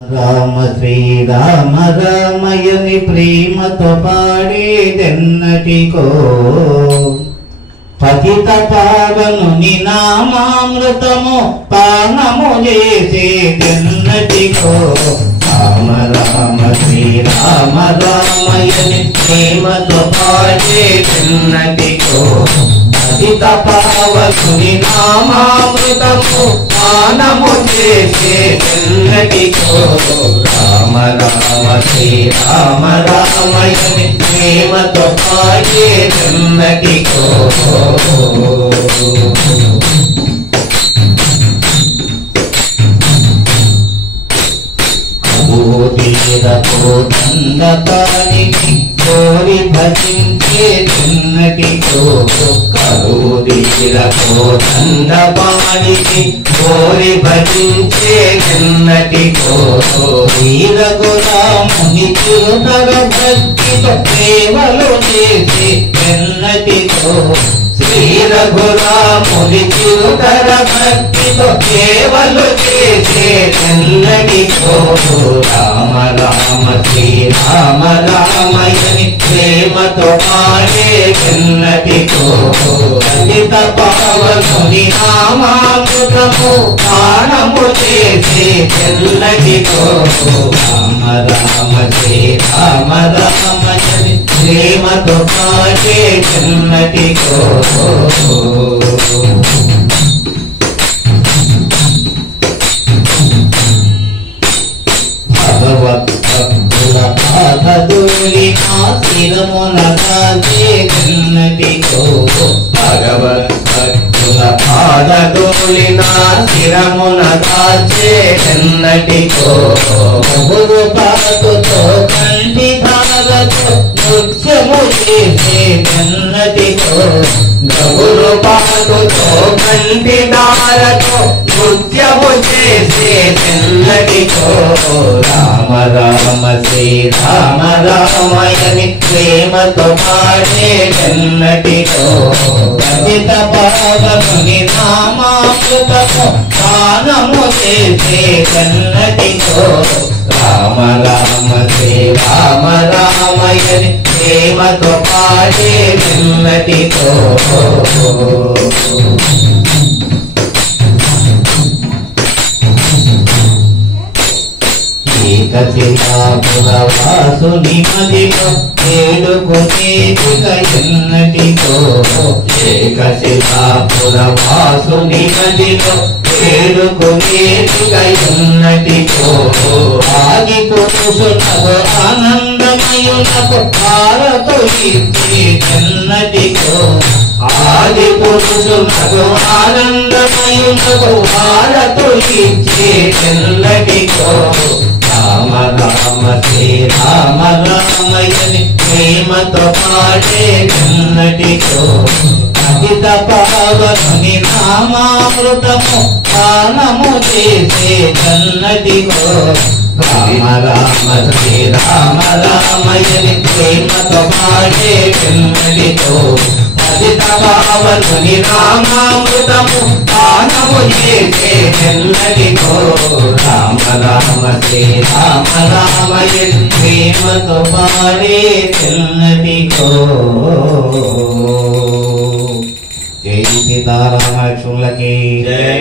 రామ శ్రీరామ రామయని ప్రేమతో పాడేదెన్నటికో పతిత పావనుని నామామృతము పానము చేసేదెన్నటికో రామ రామ శ్రీరామ రామయని ప్రేమతో పాడేదెన్నటికో పతిత పావనుని నామామృతము పానము చేసేదెన్నటికో రామ రామ శ్రీరామ రామయని ప్రేమతో పాడేదెన్నటికో దండకానికి కోరి భజించేదెన్నటికో కరుదీరకో దండపానికి కోరి భజించేదెన్నటికో వీరగురాముని చిరుతర భక్తితో సేవలు చేసేదెన్నటికో శ్రీ రఘురాముని చిరుతర భక్తితో సేవలు చేసేదెన్నటికో రామ రామ శ్రీరామ రామయని ప్రేమతో పాడేదెన్నటికో పతిత పావనుని నామామృతము పానము చేసేదెన్నటికో రామ రామ శ్రీరామ రామయని ప్రేమతో పాడేదెన్నటికో భగవద్భక్తుల పాదధూళి ఆశిరమున దాచేదెన్నటికో భగవద్భక్తుల పాదధూళి ఆశిరమున దాచేదెన్నటికో బహురు పాటుతో కంటి ధారతో నృత్యము చేసేదెన్నటికో బహురు పాటుతో కంటి ధారతో నృత్యము చేసేదెన్నటికో రామ రామ శ్రీరామ రామయని ప్రేమతో పాడేదెన్నటికో పతిత పావనుని నామామృతము పానము చేసేదెన్నటికో రామ రామ శ్రీరామ రామయని ప్రేమతో పాడేదెన్నటికో ఏకశిలాపురవాసుని మదిలో వేడుకొనేటికయన్నటికో ఏకశిలాపురవాసుని మదిలో వేడుకొనేటికయన్నటికో ఆది పురుషులకు ఆనందమయులకు భారతు ఇచ్చేదెన్నటికో ఆది పురుషులకు ఆనందమయులకు భారతు ఇచ్చేదెన్నటికో రామ రామ శ్రీరామ రామయని ప్రేమతో పాడేదెన్నటికో పతిత పావనుని నామామృతము పానము చేసేదెన్నటికో రామ రామ శ్రీరామ రామయని ప్రేమతో పాడేదెన్నటికో పతిత పావనుని నామామృతము పానము చేసేదెన్నటికో రామ రామ శ్రీరామ రామయని ప్రేమతో పాడేదెన్నటికో జై సీతారామ లక్ష్మణులకి జై।